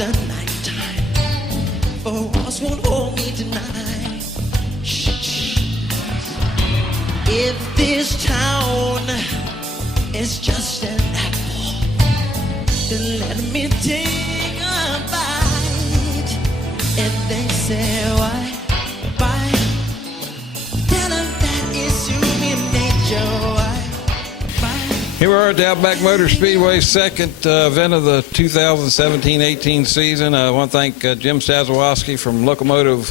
the nighttime, for walls won't hold me tonight. Shh. If this town is just an apple, then let me take a bite. If they say why, tell them that it's human nature. Here we are at the Outback Motor Speedway, second event of the 2017-18 season. I want to thank Jim Stazowski from Locomotive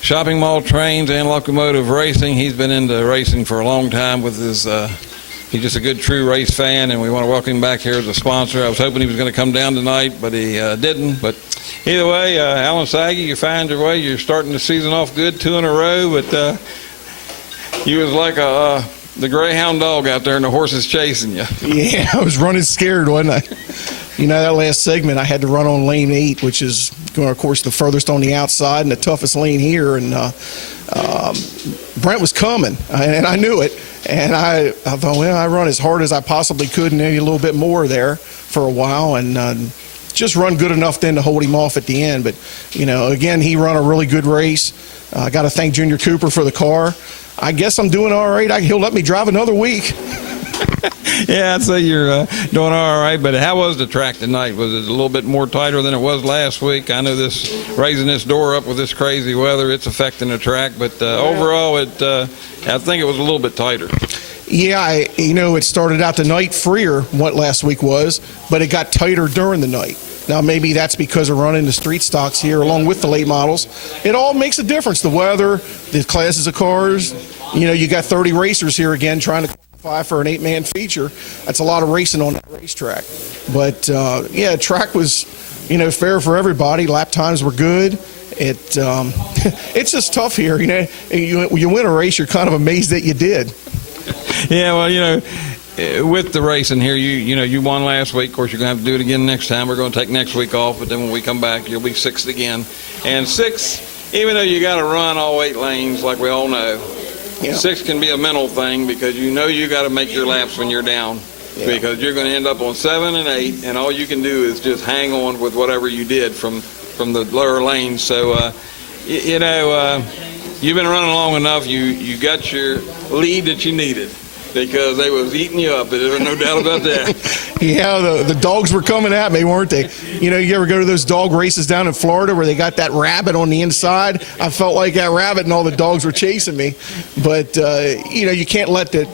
Shopping Mall Trains and Locomotive Racing. He's been into racing for a long time with his, he's just a good true race fan, and we want to welcome him back here as a sponsor. I was hoping he was going to come down tonight, but he didn't. But either way, Alan Saggy, you find your way. You're starting the season off good, 2 in a row, but you was like the greyhound dog out there and the horses chasing you. Yeah, I was running scared, wasn't I? You know, that last segment, I had to run on lane 8, which is, of course, the furthest on the outside and the toughest lane here. And Brent was coming, and I knew it. And I thought, well, I run as hard as I possibly could and maybe a little bit more there for a while. And just run good enough then to hold him off at the end. But, you know, again, he run a really good race. I got to thank Junior Cooper for the car. I guess I'm doing all right. He'll let me drive another week. Yeah, I'd say you're doing all right. But how was the track tonight? Was it a little bit more tighter than it was last week? I know this raising this door up with this crazy weather, it's affecting the track. But overall, I think it was a little bit tighter. Yeah, it started out the night freer, what last week was, but it got tighter during the night. Now, maybe that's because of running the street stocks here along with the late models. It all makes a difference. The weather, the classes of cars. You know, you got 30 racers here again trying to qualify for an 8-man feature. That's a lot of racing on that racetrack. But, yeah, track was, fair for everybody. Lap times were good. It's just tough here. You know, you win a race, you're kind of amazed that you did. Yeah, well, with the racing here, you won last week. Of course, you're going to have to do it again next time. We're going to take next week off, but then when we come back, you'll be 6th again. And 6, even though you got to run all 8 lanes, like we all know, yeah. 6 can be a mental thing because you got to make your laps when you're down. Yeah. Because you're going to end up on 7 and 8, and all you can do is just hang on with whatever you did from the lower lanes. So, you've been running long enough. You got your lead that you needed. Because they was eating you up. There's no doubt about that. Yeah, the dogs were coming at me, weren't they? You ever go to those dog races down in Florida where they got that rabbit on the inside? I felt like that rabbit and all the dogs were chasing me. But, you can't let that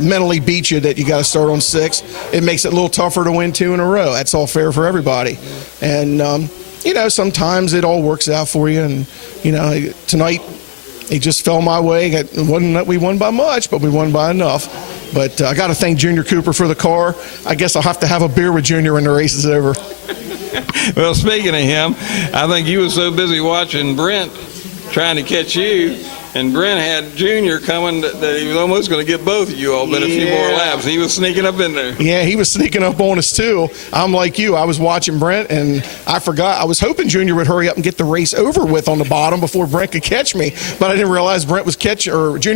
mentally beat you that you got to start on 6. It makes it a little tougher to win 2 in a row. That's all fair for everybody. And, sometimes it all works out for you. And, tonight, it just fell my way. It wasn't that we won by much, but we won by enough. But I got to thank Junior Cooper for the car. I guess I'll have to have a beer with Junior when the race is over. Well, speaking of him, I think you were so busy watching Brent trying to catch you, and Brent had Junior coming that he was almost going to get both of you all, but a few more laps. He was sneaking up in there. Yeah, he was sneaking up on us too. I'm like you. I was watching Brent, and I forgot. I was hoping Junior would hurry up and get the race over with on the bottom before Brent could catch me, but I didn't realize Junior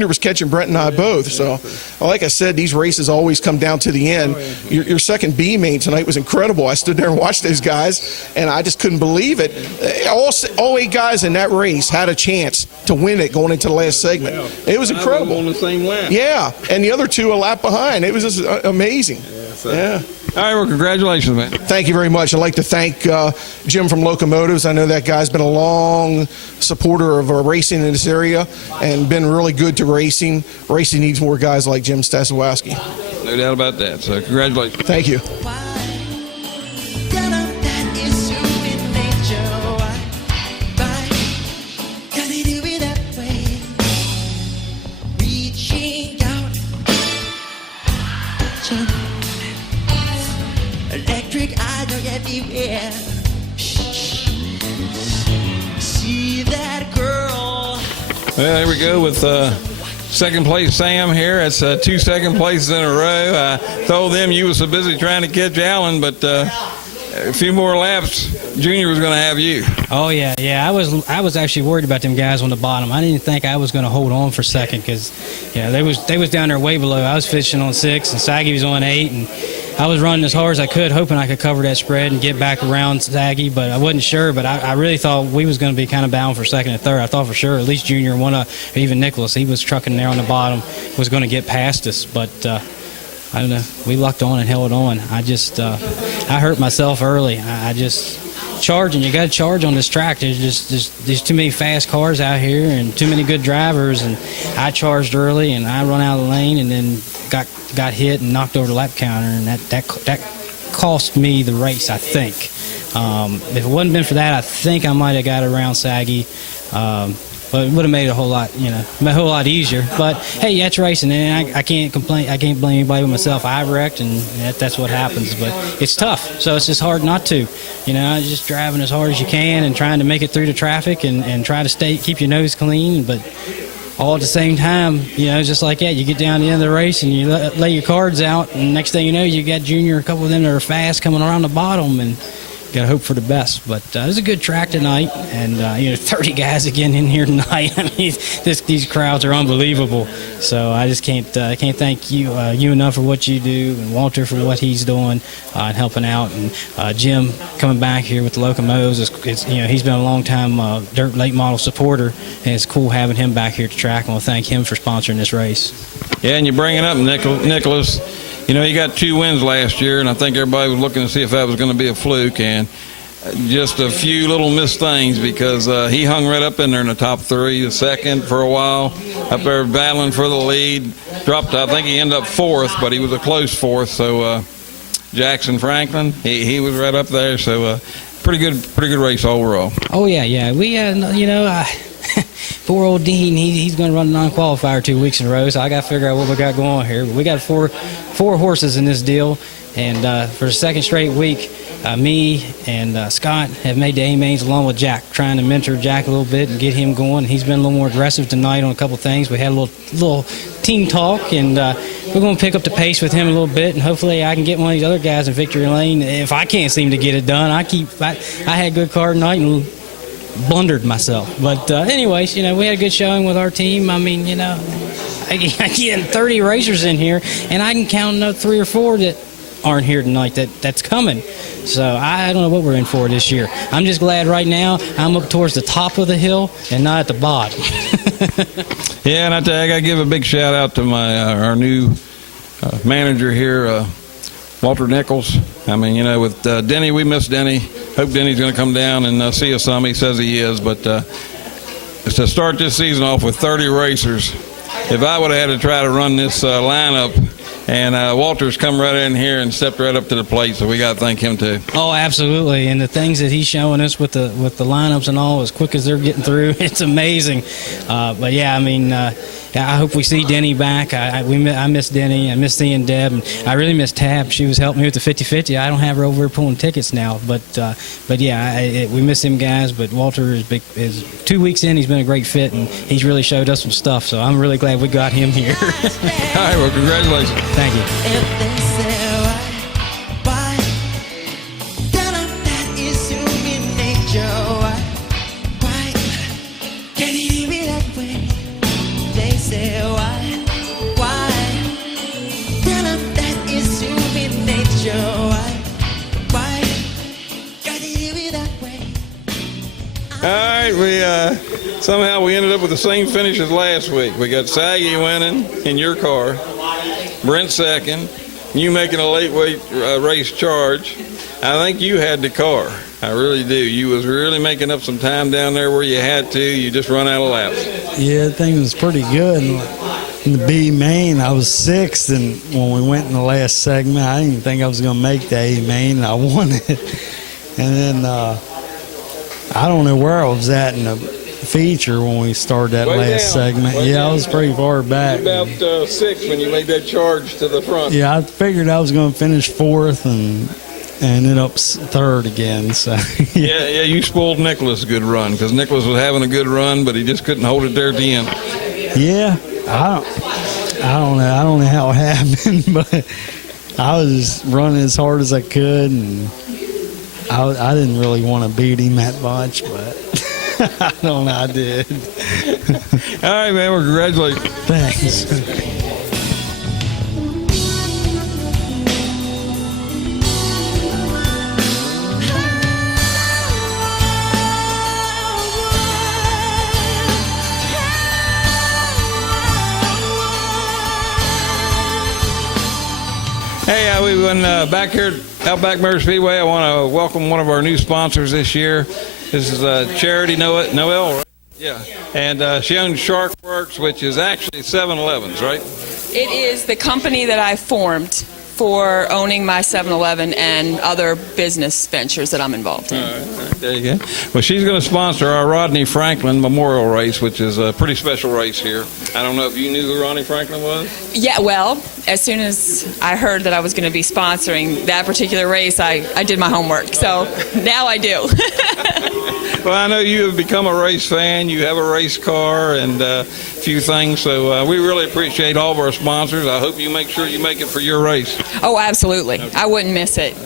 was catching Brent and I both. So, like I said, these races always come down to the end. Your second B main tonight was incredible. I stood there and watched those guys, and I just couldn't believe it. All 8 guys in that race had a chance to win it going into the last segment. It was incredible. On the same lap. Yeah, and the other 2 a lap behind. It was just amazing. Yeah. All right, well, congratulations, man. Thank you very much. I'd like to thank Jim from Locomotives. I know that guy's been a long supporter of racing in this area and been really good to racing. Racing needs more guys like Jim Stazowski. No doubt about that. So congratulations. Thank you. Electric eyes are everywhere. See that girl. Well, there we go with second place Sam here. That's 2 second places in a row. I told them you were so busy trying to catch Allen, but a few more laps, Junior was going to have you. Oh yeah. I was actually worried about them guys on the bottom. I didn't think I was going to hold on for second because, they was down there way below. I was fishing on 6 and Saggy was on 8, and I was running as hard as I could, hoping I could cover that spread and get back around Saggy, but I wasn't sure. But I really thought we was going to be kind of bound for second and third. I thought for sure at least Junior and or even Nicholas, he was trucking there on the bottom, was going to get past us. But I don't know. We lucked on and held on. I hurt myself early. I just charging. You got to charge on this track. There's too many fast cars out here and too many good drivers. And I charged early and I run out of the lane and then got hit and knocked over the lap counter, and that cost me the race, I think. If it wouldn't been for that, I think I might have got around Saggy. But it would have made it a whole lot easier. But hey, that's racing, and I can't complain. I can't blame anybody but myself. I wrecked, and that's what happens. But it's tough, so it's just hard not to. Just driving as hard as you can and trying to make it through the traffic and try to keep your nose clean, but all at the same time, just like that, you get down to the end of the race and you lay your cards out, and next thing you know, you got Junior, a couple of them that are fast coming around the bottom, and got to hope for the best. But it was a good track tonight, and 30 guys again in here tonight. I mean, these crowds are unbelievable. So I just can't thank you enough for what you do, and Walter for what he's doing and helping out, and Jim coming back here with the locomotives. He's been a long time dirt late model supporter, and it's cool having him back here at the track. And we'll thank him for sponsoring this race. Yeah, and you bring it up, Nicholas. He got 2 wins last year, and I think everybody was looking to see if that was going to be a fluke, and just a few little missed things, because he hung right up in there in the top 3, the second for a while, up there battling for the lead. Dropped, I think he ended up 4th, but he was a close 4th. So Jackson Franklin, he was right up there. So pretty good race overall. Oh yeah. We poor old Dean, he's going to run a non-qualifier 2 weeks in a row, so I got to figure out what we got going on here. But we got four horses in this deal, and for the second straight week, me and Scott have made the A-mains along with Jack, trying to mentor Jack a little bit and get him going. He's been a little more aggressive tonight on a couple things. We had a little team talk, and we're going to pick up the pace with him a little bit, and hopefully I can get one of these other guys in victory lane. If I can't seem to get it done, I had a good car tonight and blundered myself. But anyways, we had a good showing with our team. I mean, I get 30 racers in here, and I can count 3 or 4 that aren't here tonight that's coming. So I don't know what we're in for this year. I'm just glad right now I'm up towards the top of the hill and not at the bottom. Yeah, and I got to give a big shout out to our new manager here, Walter Nichols. I mean, with Denny, we miss Denny. Hope Denny's going to come down and see us some. He says he is. But to start this season off with 30 racers, if I would have had to try to run this lineup, and Walter's come right in here and stepped right up to the plate, so we got to thank him too. Oh, absolutely. And the things that he's showing us with the lineups and all, as quick as they're getting through, it's amazing. But yeah, I mean, I hope we see Denny back. I miss Denny. I miss seeing Deb. And I really miss Tab. She was helping me with the 50-50. I don't have her over here pulling tickets now. But yeah, we miss him, guys. But Walter is 2 weeks in. He's been a great fit, and he's really showed us some stuff. So I'm really glad we got him here. All right, well, congratulations. Thank you. If they say why, tell them that is human nature. Why can't you be that way? They say why, tell them that is human nature. Why can't you be that way? All right, somehow we ended up with the same finish as last week. We got Saggy winning in your car, Brent second, you making a late race charge. I think you had the car. I really do. You was really making up some time down there where you had to. You just run out of laps. Yeah, the thing was pretty good. In the B main, I was 6th, and when we went in the last segment, I didn't even think I was going to make the A main, and I won it. And then I don't know where I was at in the feature when we started that last segment. Yeah, I was pretty far back. About 6 when you made that charge to the front. Yeah, I figured I was going to finish 4th and ended up 3rd again. So yeah, you spoiled Nicholas' good run, because Nicholas was having a good run, but he just couldn't hold it there at the end. Yeah, I don't know how it happened, but I was just running as hard as I could, and I didn't really want to beat him that much, but I don't know, I did. All right, man, well, congratulations. Thanks. and back here at Outback Motor Speedway, I want to welcome one of our new sponsors this year. This is Charity Noel, right? Yeah. And she owns Shark Works, which is actually 7-Elevens, right? It is the company that I formed for owning my 7-Eleven and other business ventures that I'm involved in. All right, there you go. Well, she's going to sponsor our Rodney Franklin Memorial Race, which is a pretty special race here. I don't know if you knew who Rodney Franklin was? Yeah, well, as soon as I heard that I was going to be sponsoring that particular race, I did my homework. So now I do. Well, I know you have become a race fan. You have a race car and a few things. So we really appreciate all of our sponsors. I hope you make sure you make it for your race. Oh, absolutely. I wouldn't miss it.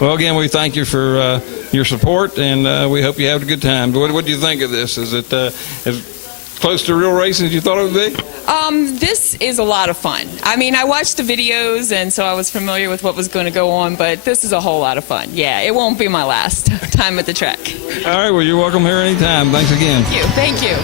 Well, again, we thank you for your support, and we hope you have a good time. What do you think of this? Is it as close to real racing as you thought it would be? This is a lot of fun. I mean, I watched the videos, and so I was familiar with what was going to go on, but this is a whole lot of fun. Yeah, it won't be my last time at the track. All right, well, you're welcome here anytime. Thanks again. Thank you. Thank you.